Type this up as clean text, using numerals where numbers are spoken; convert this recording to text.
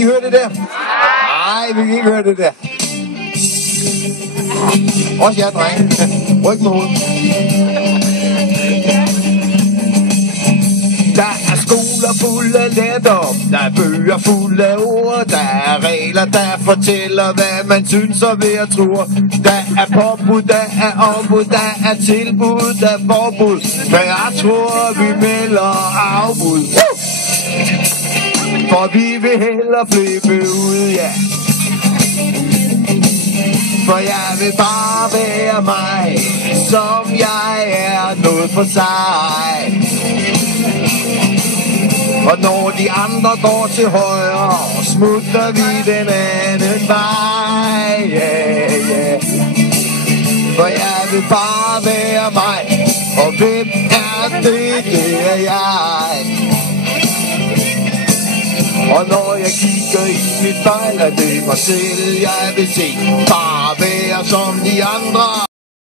Kan I høre det der? Nej, vi kan ikke høre det der. Også jer, drenge. Ryk med hovedet. Der er skoler fulde af lærdom, der er bøger fulde af ord, der er regler, der fortæller, hvad man synes og ved at tro. Der er påbud, der er ombud, der er tilbud, der er forbud, men jeg tror, vi melder afbud. For vi vil hellere flippe ud, ja. For jeg vil bare være mig, som jeg er, noget for sig. Og når de andre går til højre, smutter vi den anden vej, yeah, yeah. For jeg vil bare være mig, og hvem er det, det er jeg. Og når jeg kigger i mit spejl, er det mig selv, jeg vil se. Bare være som de andre.